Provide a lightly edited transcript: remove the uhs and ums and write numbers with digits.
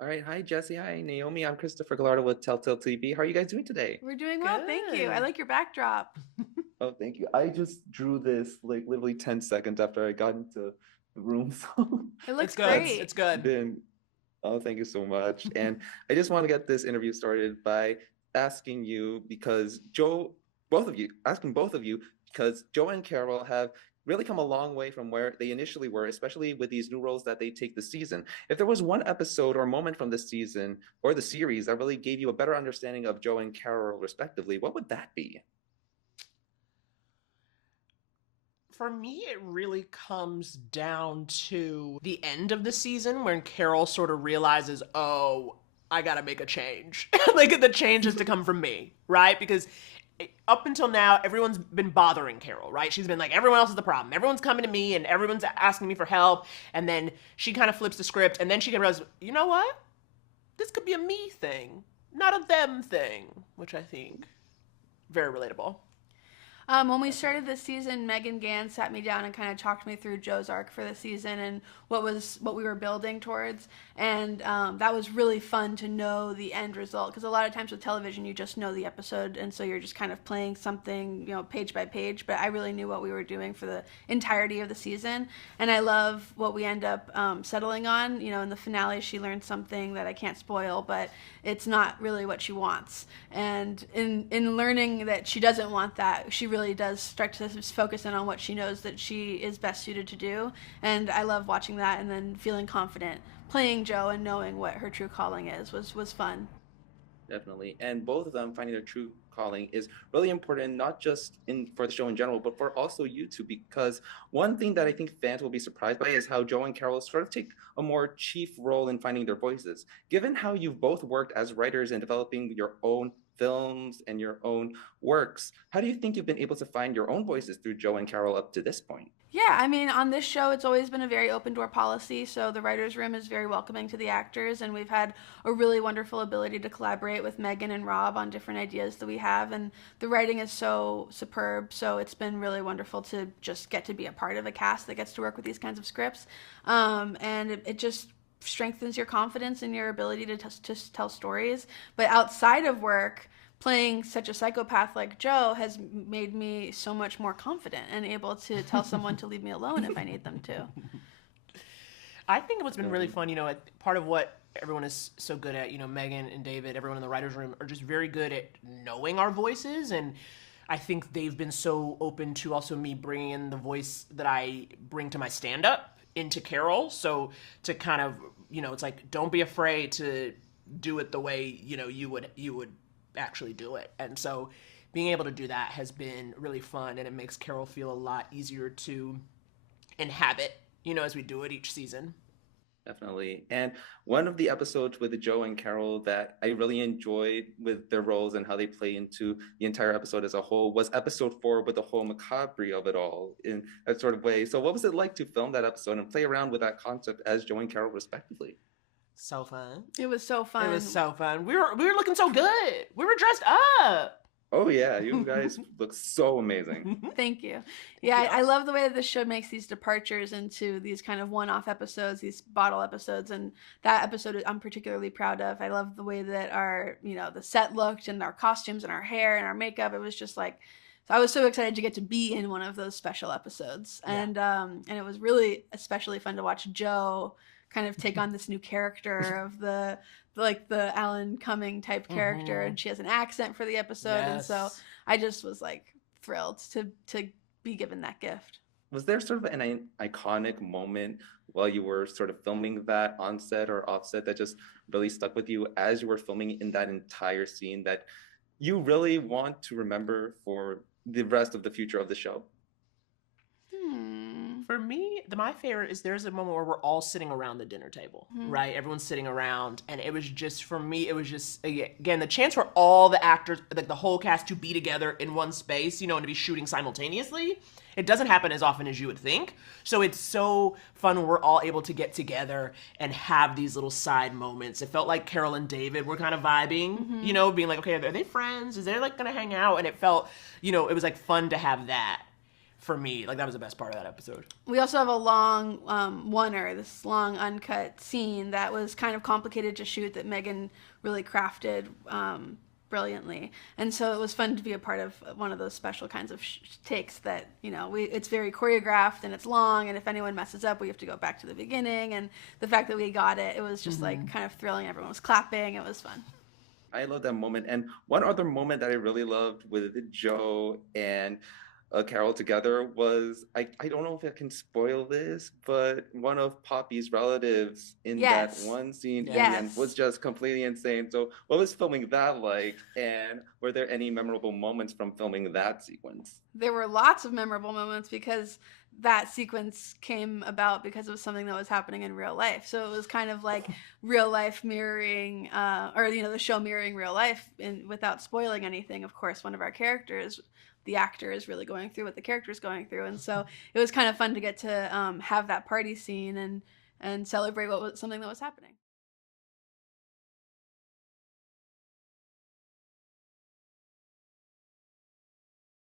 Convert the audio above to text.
All right. Hi, Jesse. Hi, Naomi. I'm Christopher Gallardo with Telltale TV. How are you guys doing today? We're doing well, thank you. I Good. like your backdrop. Oh, thank you. I just drew this like literally 10 seconds after I got into the room. So It It's looks good. that's It's great. good. been, oh, thank you so much. And I just want to get this interview started by asking you because asking both of you, because Joe and Carol have really come a long way from where they initially were, especially with these new roles that they take this season. If there was one episode or moment from this season or the series that really gave you a better understanding of Joe and Carol, respectively, what would that be? For me, it really comes down to the end of the season when Carol sort of realizes, oh, I gotta make a change. Like, the change has to come from me, right? Because up until now, everyone's been bothering Carol, right? She's been like, everyone else is the problem. Everyone's coming to me and everyone's asking me for help. And then she kind of flips the script and then she can realize, you know what? This could be a me thing, not a them thing, which I think very relatable. When we started this season, Megan Gann sat me down and kind of talked me through Joe's arc for the season and what we were building towards, and that was really fun to know the end result because a lot of times with television you just know the episode and so you're just kind of playing something page by page. But I really knew what we were doing for the entirety of the season, and I love what we end up settling on. In the finale, she learned something that I can't spoil, but it's not really what she wants. And in learning that she doesn't want that, she really does start to focus in on what she knows that she is best suited to do. And I love watching that and then feeling confident playing Joe and knowing what her true calling is was fun. Definitely. And both of them finding their true calling is really important, not just in for the show in general, but for also you two, because one thing that I think fans will be surprised by is how Joe and Carol sort of take a more chief role in finding their voices. Given how you've both worked as writers and developing your own films and your own works, how do you think you've been able to find your own voices through Joe and Carol up to this point? Yeah, I mean, on this show, it's always been a very open door policy. So the writer's room is very welcoming to the actors, and we've had a really wonderful ability to collaborate with Megan and Rob on different ideas that we have. And the writing is so superb. So it's been really wonderful to just get to be a part of a cast that gets to work with these kinds of scripts. And it just strengthens your confidence and your ability to tell stories. But outside of work, playing such a psychopath like Joe has made me so much more confident and able to tell someone to leave me alone if I need them to. I think what's been really fun, part of what everyone is so good at, Megan and David, everyone in the writer's room are just very good at knowing our voices. And I think they've been so open to also me bringing in the voice that I bring to my stand up into Carol. So to kind of, it's like, don't be afraid to do it the way, you would actually do it. And so being able to do that has been really fun and it makes Carol feel a lot easier to inhabit, as we do it each season. Definitely. And one of the episodes with Joe and Carol that I really enjoyed with their roles and how they play into the entire episode as a whole was episode 4 with the whole macabre of it all in that sort of way. So what was it like to film that episode and play around with that concept as Joe and Carol respectively? So fun. It was so It fun. was so fun. We were looking so good. We were dressed up. Oh yeah, you guys look so amazing. Thank you. Yeah, I love the way that the show makes these departures into these kind of one-off episodes, these bottle episodes, and that episode I'm particularly proud of. I love the way that the set looked and our costumes and our hair and our makeup. It was just like, I was so excited to get to be in one of those special episodes, Yeah. And it was really especially fun to watch Joe kind of take on this new character of the Alan Cumming type character, and she has an accent for the episode, and so Yes. I just was like thrilled to be given that gift. Was there sort of an iconic moment while you were sort of filming that on set or offset that just really stuck with you as you were filming in that entire scene that you really want to remember for the rest of the future of the show? For me, my favorite is there's a moment where we're all sitting around the dinner table, right? Everyone's sitting around, and it was just, for me, it was just, again, the chance for all the actors, like the whole cast, to be together in one space, and to be shooting simultaneously. It doesn't happen as often as you would think. So it's so fun when we're all able to get together and have these little side moments. It felt like Carol and David were kind of vibing, being like, okay, are they friends? Is they like gonna hang out? And it felt, it was like fun to have that for me, like that was the best part of that episode. We also have a long this long uncut scene that was kind of complicated to shoot that Megan really crafted brilliantly, and so it was fun to be a part of one of those special kinds of takes that, you know, it's very choreographed and it's long, and if anyone messes up we have to go back to the beginning, and the fact that we got it was just like kind of thrilling. Everyone was clapping. It was fun. I love that moment. And one other moment that I really loved with Joe and Carol together was, I don't know if I can spoil this, but one of Poppy's relatives in that one scene in the end was just completely insane. So what was filming that like? And were there any memorable moments from filming that sequence? There were lots of memorable moments because that sequence came about because of something that was happening in real life. So it was kind of like real life mirroring, or, you know, the show mirroring real life, without spoiling anything. Of course, one of our characters, the actor, is really going through what the character is going through. And so it was kind of fun to get to have that party scene and celebrate something that was happening.